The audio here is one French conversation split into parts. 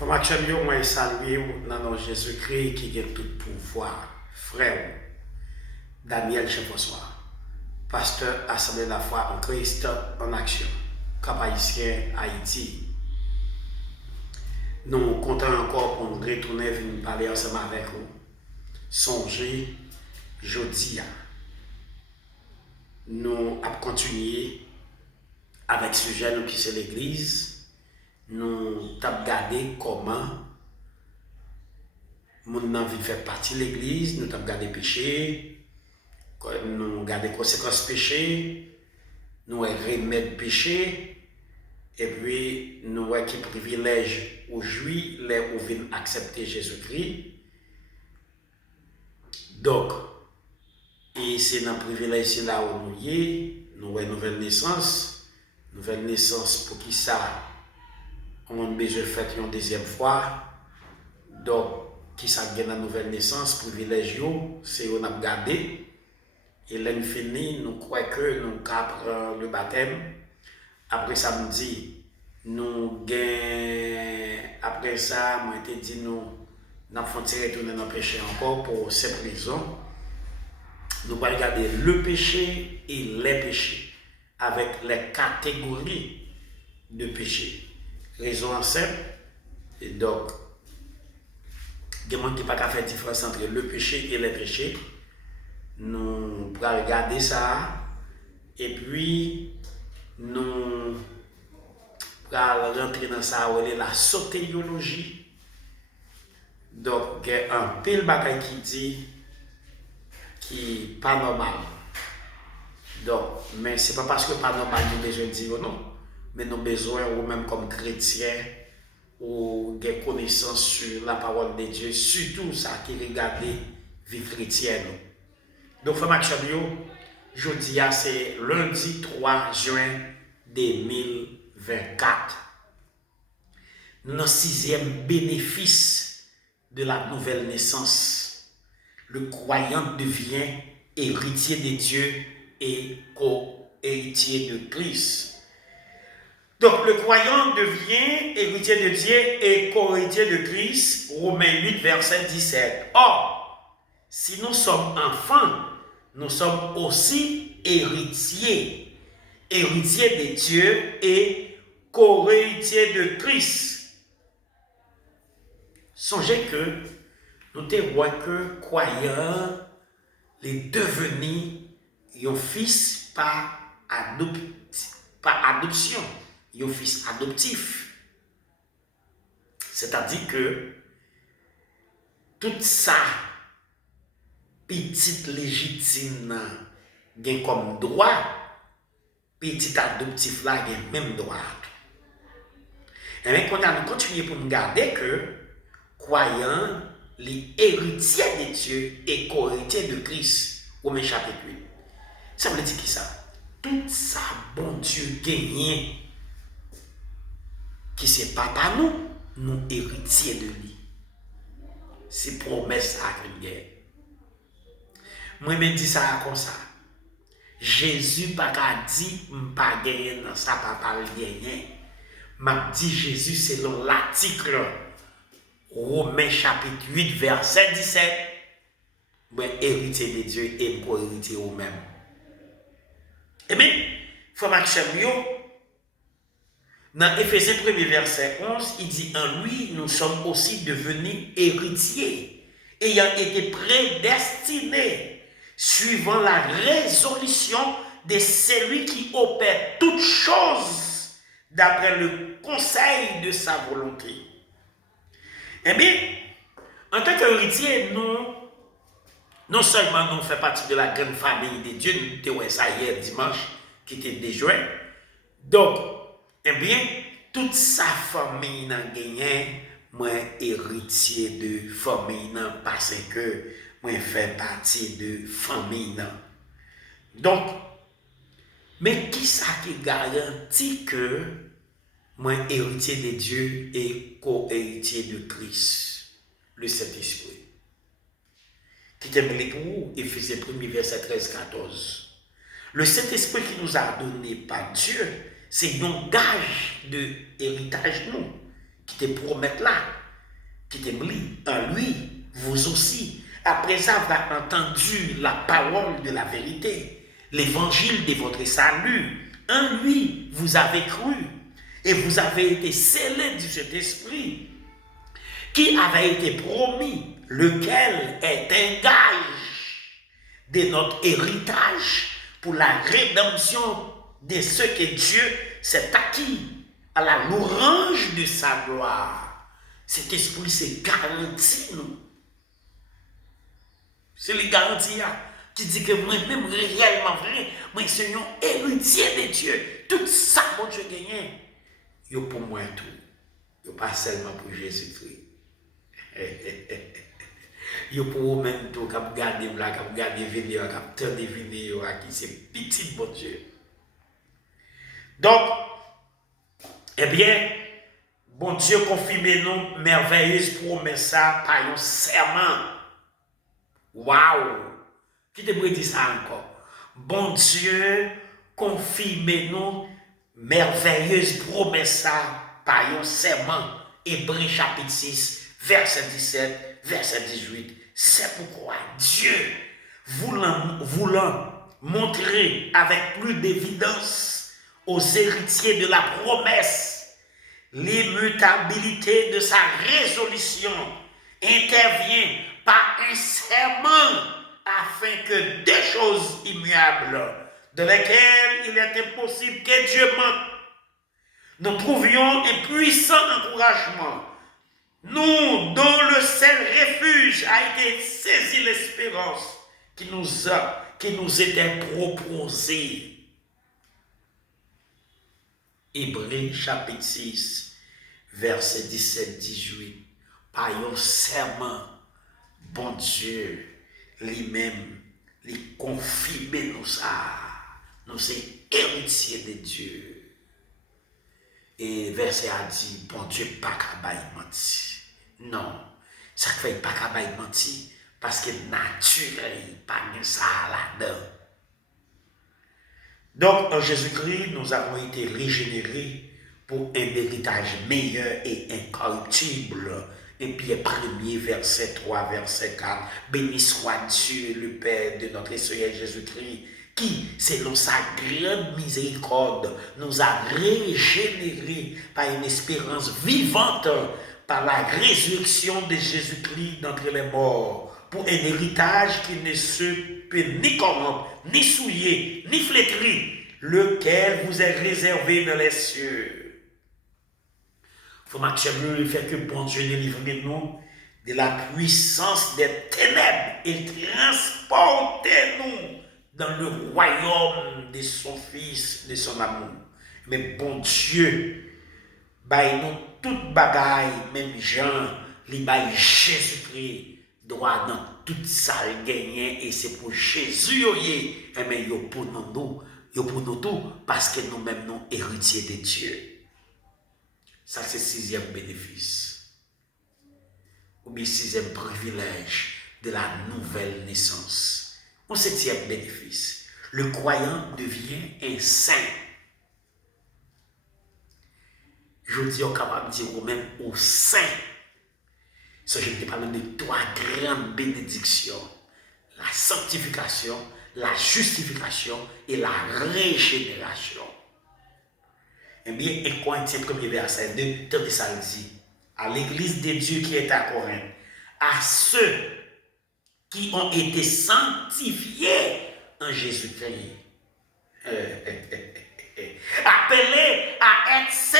Formation yo moi saluer dans nom Jésus-Christ qui a tout pouvoir. Frère Daniel Chepossoir, pasteur Assemblée de la foi en Christ en action, Cap Haïtien Haïti. Nous comptons encore pour nous retourner venir parler ensemble avec vous. Songez jeudi. Nous avons continué avec ce sujet qui c'est l'Église. Nous avons regardé comment mon envie de faire partie de l'Église, nous avons regardé le péché, nous avons regardé les conséquences du péché, nous avons remède péché, et puis nous avons qui privilège aux Juifs, les où viennent accepter Jésus-Christ. Donc, et c'est dans le privilège là où nous y nous avons une nouvelle naissance pour qui ça on a besoin de faire une deuxième fois. Donc, qui ça gagne la nouvelle naissance, privilège, c'est on a gardé. Et l'année finie, nous croyons que nous avons le baptême. Après samedi, nous gagnons. Après ça, moi, je dit nous avons fait retourner dans le péché encore pour cette raison. Nous allons regarder le péché et les péchés avec les catégories de péché. Raison simple, et donc, il y a des gens qui n'ont pas fait différence entre le péché et les péchés. Nous pourrons regarder ça, et puis nous pourrons rentrer dans ça, la soteriologie. Donc, il y a un pile bagaille qui dit qui n'est pas normal. Donc, mais ce n'est pas parce que pas normal nous besoin de dire non. Mais nous avons besoin, ou même comme chrétiens, ou des connaissances sur la parole de Dieu, surtout ça qui regarde vie chrétienne. Donc, frère Chabio, jeudi, c'est lundi 3 juin 2024. Notre sixième bénéfice de la nouvelle naissance. Le croyant devient héritier de Dieu et co-héritier de Christ. Donc, le croyant devient héritier de Dieu et co-héritier de Christ, Romains 8, verset 17. Or, si nous sommes enfants, nous sommes aussi héritiers, héritiers de Dieu et co-héritiers de Christ. Songez que nous te voyons que croyant les devenir un fils par adoption. Un fils adoptif. C'est-à-dire que tout ça, petite légitime, gagne comme droit, petit adoptif là, gagne même droit. Et bien, quand on continue pour nous garder que, croyant, les héritiers de Dieu et co-héritiers de Christ, au même chapitre 8. Ça veut dire qui ça? Tout ça, bon Dieu, gagne. Qui c'est papa nous héritiers de lui. C'est promesse à une guerre. Moi me dis ça comme ça. Jésus pas dit pas gagner dans ça papa le gagner. M'a dit Jésus selon l'article Romains chapitre 8 verset 17. Moi héritier de Dieu et pour héritier au même. Eh bien, faut marcher mieux. Dans Éphésiens 1er verset 11, il dit en lui, nous sommes aussi devenus héritiers, ayant été prédestinés, suivant la résolution de celui qui opère toutes choses d'après le conseil de sa volonté. Eh bien, en tant qu'héritier, nous, non seulement nous faisons partie de la grande famille de Dieu, nous avons ça hier dimanche, qui était déjoué. Donc, eh bien, toute sa famille n'a gagné, moi héritier de famille parce que moi fais partie de famille. Donc, mais qui ça qui garantit que moi héritier de Dieu et co-héritier de Christ, le Saint-Esprit? Qui t'aime pour vous, Éphésiens 1 verset 13-14. Le Saint-Esprit qui nous a donné par Dieu, c'est un gage de héritage nous, qui te promettent là, qui te dit, en lui, vous aussi, après avoir entendu la parole de la vérité, l'évangile de votre salut, en lui, vous avez cru et vous avez été scellés du Saint-Esprit qui avait été promis, lequel est un gage de notre héritage pour la rédemption de ce que Dieu s'est acquis à la louange de sa gloire. Cet esprit se garantit nous. C'est les garanties qui dit que moi-même réellement vrai, moi suis un héritier de Dieu. Tout ça, mon Dieu gagné, yo pour moi tout. Yo pas seulement pour Jésus-Christ. Yo pour vous-même tout, quand vous regardez là, quand vous regardez vidéo, quand vous tournez vidéo, qui c'est petit bon Dieu. Donc, eh bien, bon Dieu confirme nous merveilleuse promesse par un serment. Waouh! Qui te dit ça encore? Bon Dieu confirme nous merveilleuse promesse par un serment. Hébreux chapitre 6, verset 17, verset 18. C'est pourquoi Dieu, voulant montrer avec plus d'évidence aux héritiers de la promesse l'immutabilité de sa résolution, intervient par un serment afin que des choses immuables, de lesquelles il est impossible que Dieu mente, nous trouvions un puissant encouragement. Nous, dont le seul refuge a été saisi l'espérance qui nous était proposée. Hébreux chapitre 6, verset 17-18. Par un serment, bon Dieu, lui-même, lui confirme nous ça. Nous sommes héritiers de Dieu. Et verset a dit, bon Dieu, pas qu'à menti. Non, ça ne fait pas qu'à menti, parce que naturel, pas de ça là-dedans. Donc, en Jésus-Christ, nous avons été régénérés pour un héritage meilleur et incorruptible. Et puis, premier verset 3, verset 4, béni soit Dieu, le Père de notre Seigneur Jésus-Christ, qui, selon sa grande miséricorde, nous a régénérés par une espérance vivante, par la résurrection de Jésus-Christ d'entre les morts, pour un héritage qui ne se peut ni corrompre, ni souiller, ni flétrir, lequel vous est réservé dans les cieux. Il faut actuellement faire que bon Dieu délivre nous de la puissance des ténèbres et transportez-nous dans le royaume de son Fils, de son amour. Mais bon Dieu, nous toute bagaille, même Jean, li bail Jésus-Christ, droit dans toute ça gagner et c'est pour Jésus mais yo pour nous tout parce que nous-mêmes nous héritiers de Dieu. Ça c'est sixième bénéfice. Ou bien sixième privilège de la nouvelle naissance. Au septième bénéfice, le croyant devient un saint. Je dis au capable de dire au même au saint. Ça, je te parle de trois grandes bénédictions. La sanctification, la justification et la régénération. Eh bien, 1 Corinthiens 1er verset 2, tant que ça le dit. À l'église de Dieu qui est à Corinthe, à ceux qui ont été sanctifiés en Jésus-Christ. Appelés à être saints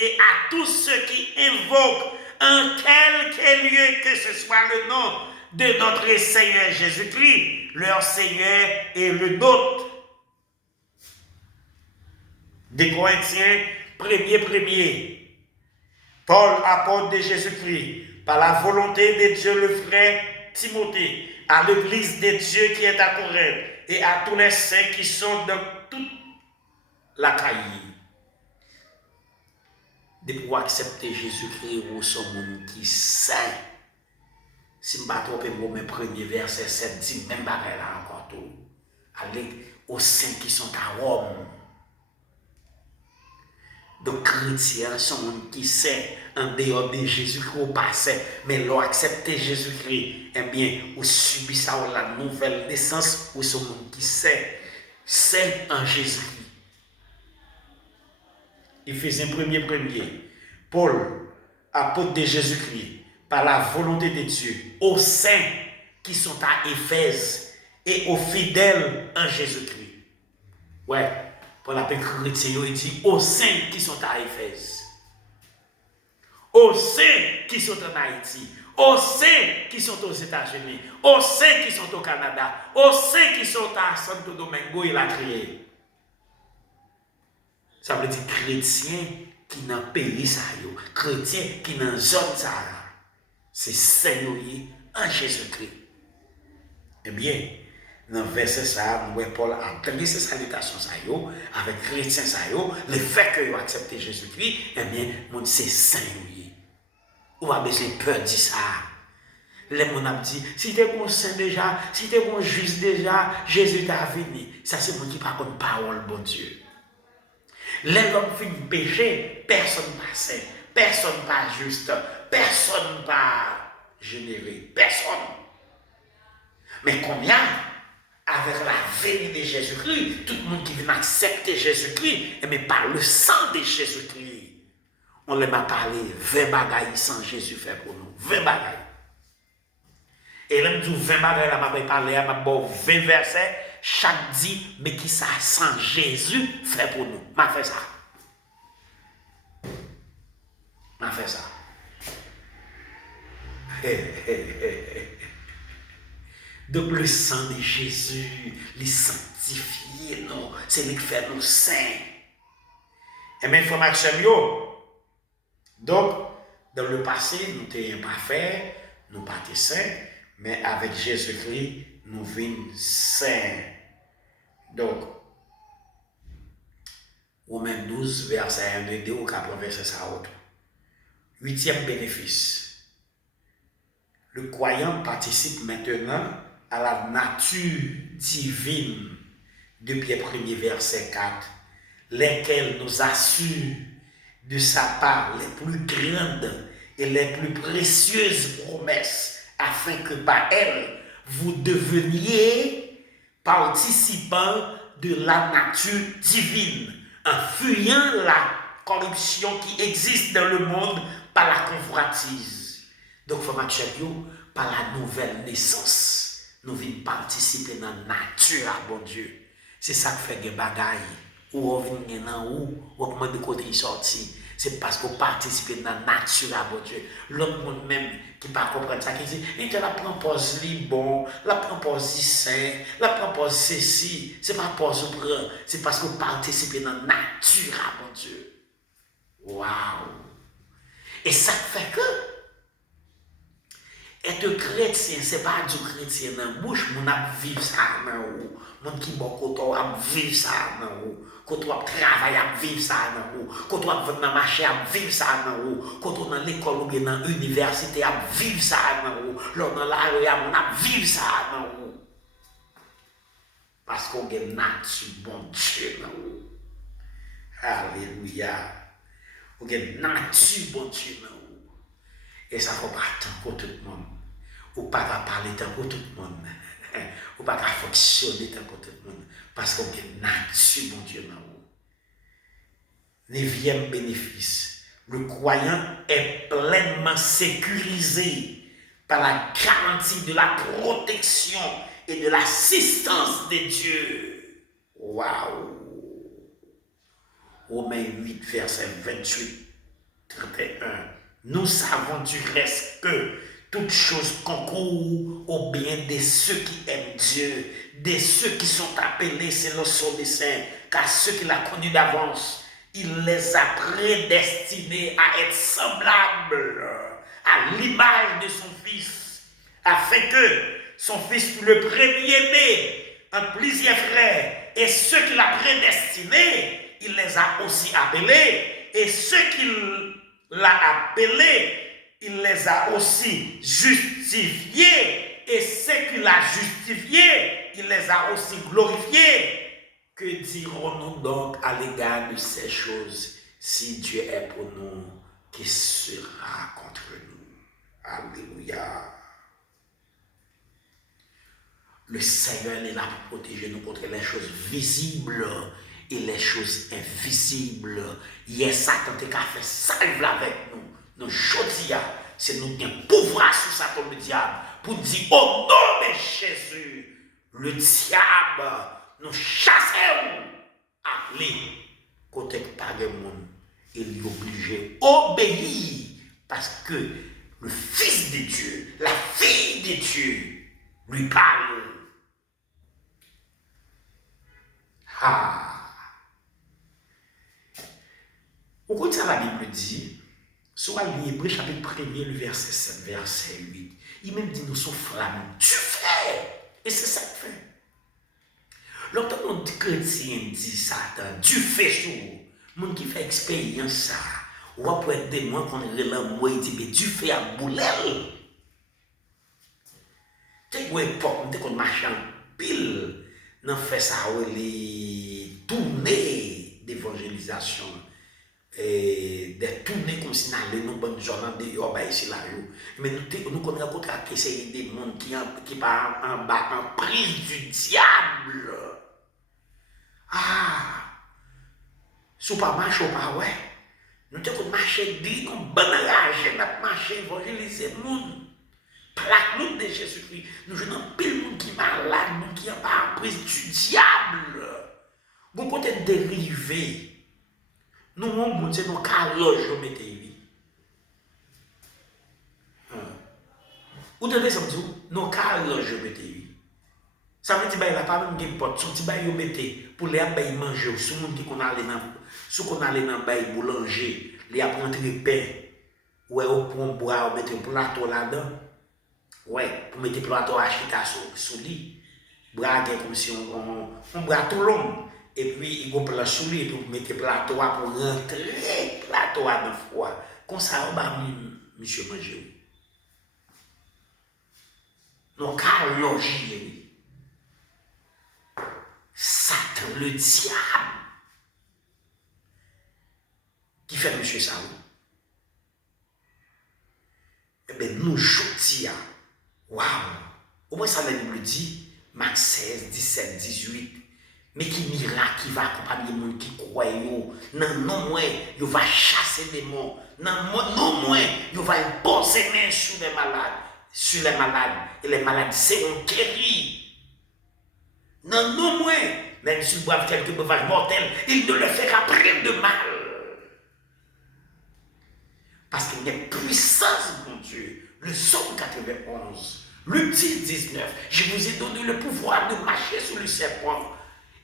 et à tous ceux qui invoquent en quelque lieu que ce soit le nom de notre Seigneur Jésus-Christ, leur Seigneur et le nôtre. Des Corinthiens, premier. Paul, apôtre de Jésus-Christ, par la volonté de Dieu le frère Timothée, à l'église de Dieu qui est à Corinthe et à tous les saints qui sont dans toute la caille. De pouvoir accepter Jésus-Christ ou son monde qui saint. Si je ne me trompe pas, mes premiers versets 7 dit même pas là encore tout. Allez aux saints qui sont à Rome. Donc chrétiens sont monde qui sait en dehors de Jésus-Christ au passé, mais l'on accepté Jésus-Christ, eh bien, ou subit ça, ou la nouvelle naissance, ou ce monde qui sait, c'est en Jésus-Christ. Éphésiens 1er. Paul, apôtre de Jésus-Christ, par la volonté de Dieu, aux saints qui sont à Éphèse et aux fidèles en Jésus-Christ. Ouais, pour la paix chrétienne, il dit aux saints qui sont à Éphèse, aux saints qui sont en Haïti, aux saints qui sont aux États-Unis, aux saints qui sont au Canada, aux saints qui sont à Santo Domingo et la criée. Ça veut dire chrétien qui n'a pays ça yo, chrétien qui n'a zone ça. C'est Seigneur en Jésus-Christ. Eh bien, dans le verset ça, nous voyons Paul a donné ses salutations ça yo, avec chrétien ça yo, le fait que vous accepté Jésus-Christ, eh bien, mon c'est Seigneur. Ou pas besoin de peur de ça. Les gens ont dit, si tu es bon saint déjà, si tu es bon juste déjà, Jésus t'a venu. Ça c'est moi qui parle comme parole, bon Dieu. Les hommes finissent péché, personne pas saint, personne pas juste, personne pas généreux, personne. Mais combien, avec la venue de Jésus-Christ, tout le monde qui vient accepter Jésus-Christ, mais par le sang de Jésus-Christ, on les m'a parlé 20 bagailles sans Jésus fait pour nous, 20 bagailles. Et là, je dis 20 bagailles, là, m'a parlé, m'a bon 20 versets, chaque dit, mais qui ça sans Jésus fait pour nous. M'a fait ça. M'a fait ça. Donc le sang de Jésus, les sanctifier, non, c'est lui qui fait nous saints. Et même information, donc, dans le passé, nous étions imparfaits, nous pas saints, mais avec Jésus-Christ, nous vîmes saints. Donc, Romains 12, verset 1, 2, ou 4, verset ça autre. 8e bénéfice. Le croyant participe maintenant à la nature divine depuis le premier verset 4, lesquels nous assurent de sa part les plus grandes et les plus précieuses promesses, afin que par elles, vous deveniez participants de la nature divine, en fuyant la corruption qui existe dans le monde par la convoitise. Donc, il faut par la nouvelle naissance, nous venons participer dans la nature à bon Dieu. C'est ça qui fait des bagailles. Ou on vient dans où, ou on de côté il sorti. C'est parce qu'on participe dans la nature à bon Dieu. L'autre monde même qui ne comprend pas ça, qui dit, et la propose bon, la propose saint, la propose ceci. C'est pas pour prendre, c'est parce qu'on participe dans la nature à bon Dieu. Waouh! Et ça fait que être chrétien, ce n'est pas du chrétien dans la bouche, mon a vivre ça dans ou, mon qui bon côté a vivre ça dans ou, quand on travaille à vivre ça dans ou, quand on va dans le marché à vivre ça dans ou, quand on dans l'école ou bien dans l'université à vivre ça dans ou, là dans la rue on a vivre ça dans ou. Parce qu'on a une nature bon Dieu dans ou. Alléluia. On a une nature bon Dieu dans ou. Et ça ne faut pas attendre pour tout le monde. Ou pas parler tant pour tout le monde. Ou pas fonctionner tant pour tout le monde. Parce qu'on est nature, mon Dieu, dans vous. 9e bénéfice. Le croyant est pleinement sécurisé par la garantie de la protection et de l'assistance de Dieu. Waouh! Romains 8, verset 28, 31. Nous savons du reste que toute chose concourt au bien de ceux qui aiment Dieu, de ceux qui sont appelés selon son dessein, car ceux qu'il a connus d'avance, il les a prédestinés à être semblables à l'image de son Fils, afin que son Fils fût le premier-né en plusieurs frères, et ceux qu'il a prédestinés, il les a aussi appelés, et ceux qu'il l'a appelé, il les a aussi justifiés, et ceux qu'il a justifiés, il les a aussi glorifiés. Que dirons-nous donc à l'égard de ces choses? Si Dieu est pour nous, qui sera contre nous. Alléluia. Le Seigneur est là pour protéger nous contre les choses visibles et les choses invisibles. Hier, Satan t'a fait salve avec nous. Nous choisissons, c'est nous qui avons pouvoir sur Satan le diable pour dire au nom de Jésus, le diable nous chassons. Appelez côté pas de monde. Il est obligé d'obéir parce que le Fils de Dieu, la fille de Dieu lui parle. Ah. Au côté de la Bible dit, soit l'Hébreu chapitre 1er, le verset 7, verset 8, il même dit nous sommes flammes du feu. Et c'est ça que fait. Lorsque on dit chrétien dit Satan, du feu sur monde qui fait expérience ça, ou après des mois qu'on est là, moi il dit mais du feu à boulel. C'est une époque, on qu'on marche en pile. Nous fait ça, les tournées d'évangélisation, des tournées comme si nous allions dans une journée de ici là. Mais nous connaissons que c'est des gens qui partent en bas en prise du diable. Ah! Si pas marcher, pas ouais. Nous devons marcher, nous banalager, nous marcher, évangéliser le monde. Par la nom de Jésus-Christ, nous avons pile de monde qui est malade, nous qui est en prise du diable. Vous pouvez dériver. Nous, on dit, nous, carloges, nous mettons. Vous devez savoir, nous, carloges, nous mettons. Ça veut dire qu'il n'y a pas même de porte. Si vous mettez pour les abeilles manger, si vous qui allez dans le bail boulanger, les apprendre pain, ouais, au point bois, vous mettez un plateau là-dedans. Ouais, pour mettre le plateau à chita sous lit. Bras comme si on bras tout long. Et puis, il go pour la sous lit, pour mettre le plateau pour rentrer le plateau à neuf fois. Comme ça, on va monsieur manger. Donc, à loger. Satan, le diable, qui fait monsieur Saoul. Eh bien, nous, jeudi, waouh! Au moins, ça, la Bible dit, Marc 16, 17, 18. Mais qui miracle qui va accompagner les gens qui croient. Non, non, moins, il va chasser les morts. Non, non, moins, il va poser les mains sur les malades. Sur les malades. Et les malades seront guéris. Non, non, moins, même s'ils boivent quelques breuvages mortels, il ne le fera rien de mal. Parce qu'il y a puissance, mon Dieu. Le Psaume 91, Luc 10, 19. Je vous ai donné le pouvoir de marcher sur le serpent.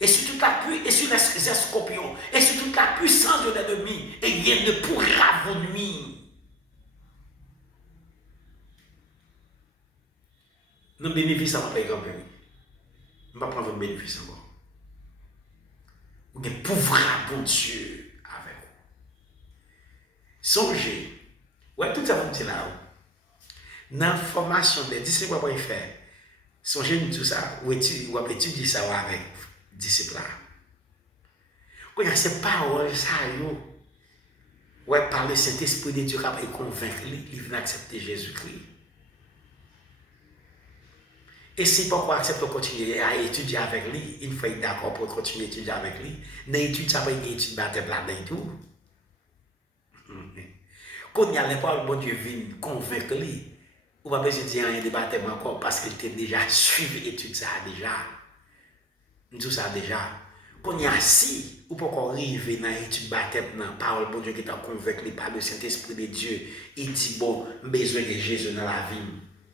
Et sur toute la pluie, et sur les scorpions, et sur toute la puissance de l'ennemi, et rien ne pourra vous nuire. Nous bénéficions en paix, grand-père. On va prendre votre bénéfice encore. Vous avez pouvoir, bon Dieu, avec vous. Songez, ouais, tout ça vous dit là. Dans la formation des disciples, vous pouvez faire. Songez tout ça, ou étudier ça avec disciples là. Oui, ces paroles, ça, ouais, par le Saint-Esprit de Dieu, qui va convaincre lui, il vient accepter Jésus-Christ. Et si pourquoi accepte de continuer à étudier avec lui, il faut être d'accord pour continuer à étudier avec lui. L'étude, ça va être une étude baptême là-dedans et tout. Quand il y a les paroles, bon Dieu vient convaincre lui. On va pas besoin de dire rien de baptême encore parce qu'il était déjà suivi l'étude ça déjà. Tout ça déjà. Quand il y a si, ou pourquoi arriver dans l'étude baptême, dans la parole, bon Dieu qui t'a convaincu par le Saint-Esprit de Dieu, il dit bon, besoin de Jésus dans la vie.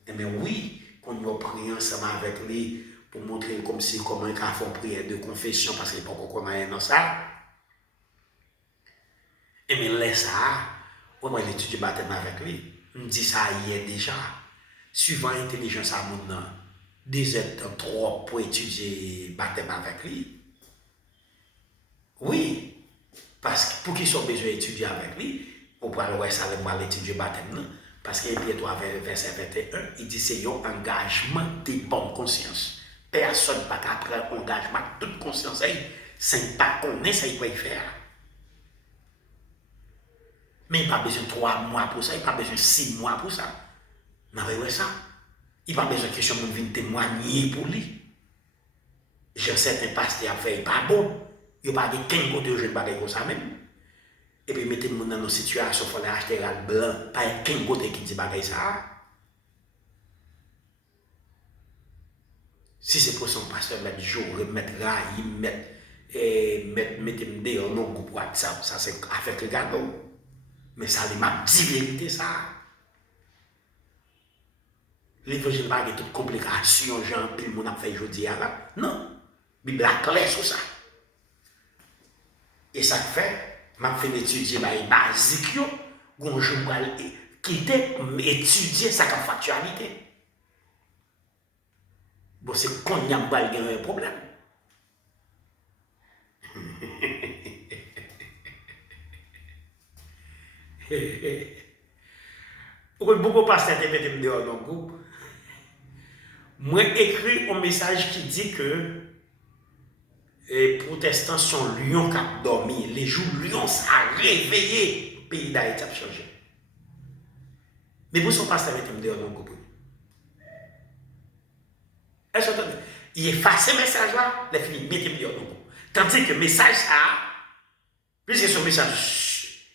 Eh bien oui. Qu'on va prier ensemble avec lui pour montrer comme si comment il a fait une prière de confession parce qu'il n'est pas encore comment dans ça. Et bien laisse ça, on va l'étudier baptême avec lui. On dit ça hier déjà. Suivant l'intelligence à mon nom, des heures trop pour étudier baptême avec lui. Oui, parce que pour qu'il soit besoin d'étudier avec lui, on pourra le voir ça, on va l'étudier baptême. Parce que Pierre 3, verset 21, il dit c'est un engagement de bonne conscience. Personne ne peut prendre un engagement de toute conscience. C'est pas qu'on ait ça, il peut y faire. Mais il n'a pas besoin de 3 mois pour ça, il n'a pas besoin de 6 mois pour ça. Non, mais ça. Il n'a pas besoin de question de venir témoigner pour lui. J'ai certains pasteurs qui font pas bon. Il n'y a pas de qu'un côté de jeune bagage comme ça même. Et puis mettez-nous dans nos situations, il faut acheter un blanc, pas qu'un côté qui dit bagage ça. Si c'est pour son pasteur, mettre jour, mettre rail, mettez-moi dehors dans le groupe WhatsApp, ça c'est avec le gâteau. Mais ça, il m'a dit vérité ça. L'évangile n'a pas de toute complication, genre, puis le monde a fait aujourd'hui là. Non. La Bible est claire sur ça. Et ça fait, m'a fait étudier les basiques, où je vais quitter, étudier sa factualité. Bon, c'est qu'on y a un problème. Beaucoup de pasteurs te mettent dehors dans le groupe. Moi, écrit un message qui dit que les protestants sont lions qui ont dormi. Les jours lions ça a réveillé. Le pays d'Haïti a changé. Mais vous, son pasteur mettent dehors dans le groupe. Est-ce que il efface ce message-là, les filles mettent dehors dans le groupe. Tandis que le message ça, puisque c'est un message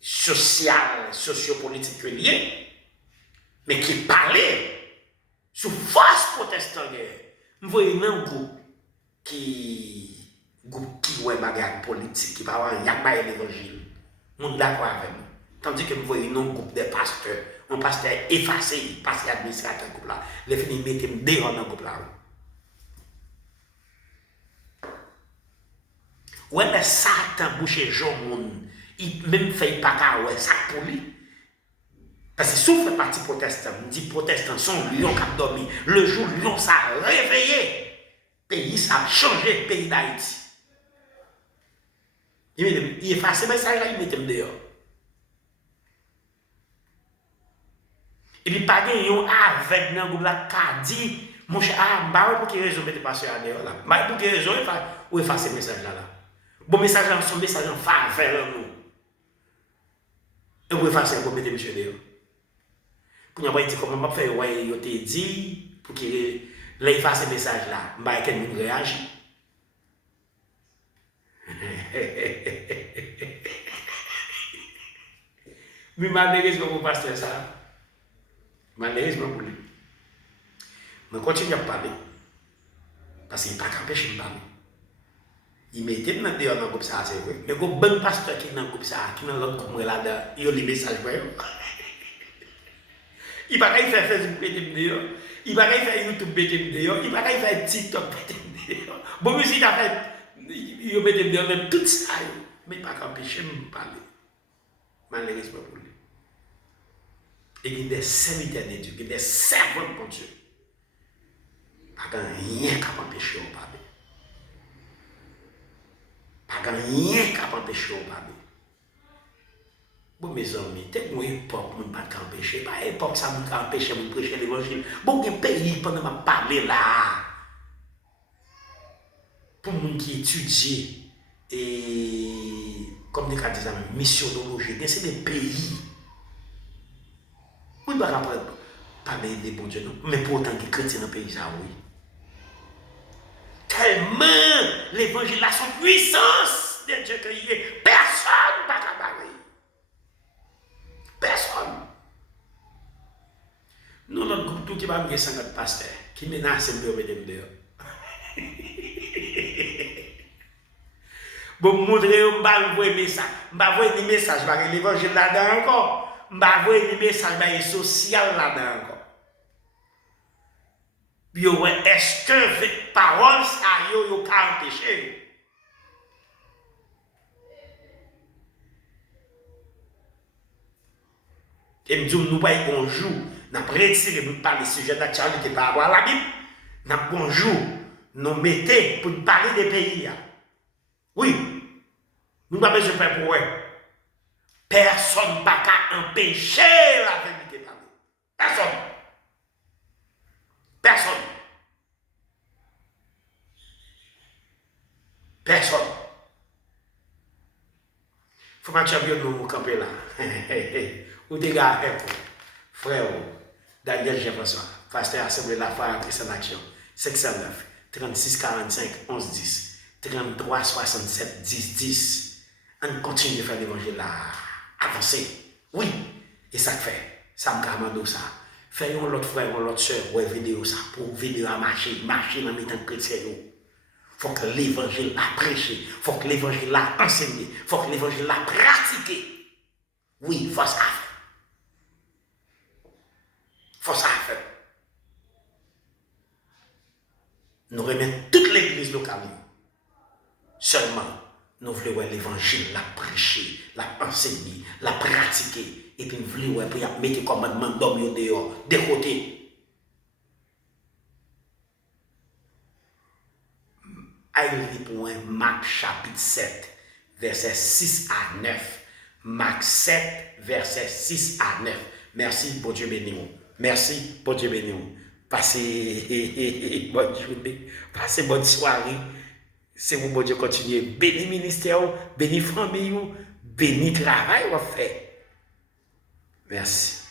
social, sociopolitique lié, mais qui parlait sous force protestante. Vous voyez un groupe qui ouais bagarre politique, qui parle en yakba et l'évangile. Monde d'accord avec nous. Tandis que vous voyez un groupe de pasteurs, un pasteur effacé, pasteur administrateur groupe là, les filles mettent dehors dans le groupe là. Ouais, mais Satan bouche Jean monde, il même fait pas qu'à ouais ça pour lui. Parce que si vous faites partie protestant, on dit protestants sont lions qui ont dormi. Le jour lion ça a réveillé. Le pays ça a changé, le pays d'Haïti. Il efface ce message là, il met dehors. Et puis pas de yon avec dans groupe là qui dit mon cher bah pour quelle raison mettez passer à dehors là. Bah pour quelle raison il efface ce message là. Bon message là son message en faveur nous. Et vous effacez pour mettre monsieur dehors. Pour nous dire comment je fais ouais yo te dit pour que là il fasse ce message là bah quel monde réagit. Mais malheureusement pour pasteur ça. Malheureusement pour lui. Je continue à parler. Parce qu'il n'a pas empêché de parler. Il mettait dans le groupe ça, c'est vrai. Mais il y a un bon pasteur qui est dans le groupe ça, qui est dans l'autre groupe là, il y a les messages pour eux. Il va pas faire Facebook dehors, il va pas faire YouTube dehors, il va pas faire TikTok dehors. Bon musique a fait, il va mettre dehors même tout ça, mais il n'a pas empêché de parler. Malheureusement pour lui. Et il y a des serviteurs de Dieu, il y a des servants pour Dieu. Pas rien qui empêcher de parler. Pas rien qui empêcher de parler. Bon, mes amis, c'est une époque où on ne peut pas empêcher. Pas une époque ça ne peut pas empêcher de prêcher l'évangile. Bon, il y a un pays pendant que je parle là. Pour les gens qui étudient, et comme des cas disent, missionologie, c'est des pays. Oui, par rapport à parler des bons dieux, mais pourtant, les chrétiens dans le pays, ça, oui. Tellement l'évangile a son puissance de Dieu que personne ne va parler. Personne. Nous, notre groupe, tout qui va me 50 pasteurs, qui menace de me dehors. Bon, montrer, je vais envoyer des messages. Je vais envoyer des messages, je vais envoyer l'évangile là-dedans encore. Je vais envoyer des messages, je vais envoyer social là-dedans encore. Puis, est-ce que cette parole, ça y a empêché? Et me dit, nous pas bonjour, nous avons retiré pour parler de sujet d'actualité par rapport à la Bible. Nous avons bonjour, nous mettons pour parler des pays. Oui, nous n'avons pas besoin de faire pour eux. Personne n'a qu'à empêcher la vérité de parler. Personne. Personne. Personne. Il faut Comment tu as bien nous camper là? Ou des gars, frère, Daniel Jean-François, pasteur Assemblée de la foi Christ en action, 509, 36 45, 11 10, 33 67 10 10. On continue de faire l'évangile là, avancer. Oui, et ça fait, ça me demande ça. Faisons l'autre frère ou l'autre soeur, ouais, vidéo ça, pour vidéo à marcher dans les temps chrétiens. Faut que l'évangile l'a prêché, faut que l'évangile l'a enseigné, faut que l'évangile l'a pratiqué. Oui, faut ça faire. Faut ça faire. Nous remettons toute l'église locale. Seulement, nous voulons l'évangile l'a prêché, l'a enseigné, l'a pratiqué. Et puis nous voulons mettre les commandements d'homme dehors, de côté. Aïe pour Marc chapitre 7, verset 6 à 9. Marc 7, verset 6 à 9. Merci, bon Dieu béni. Merci, bon Dieu béni. Passez bonne journée, passez bonne soirée. C'est vous, bon Dieu, continuez. Béni ministère, béni famille, béni travail, on fait. Merci.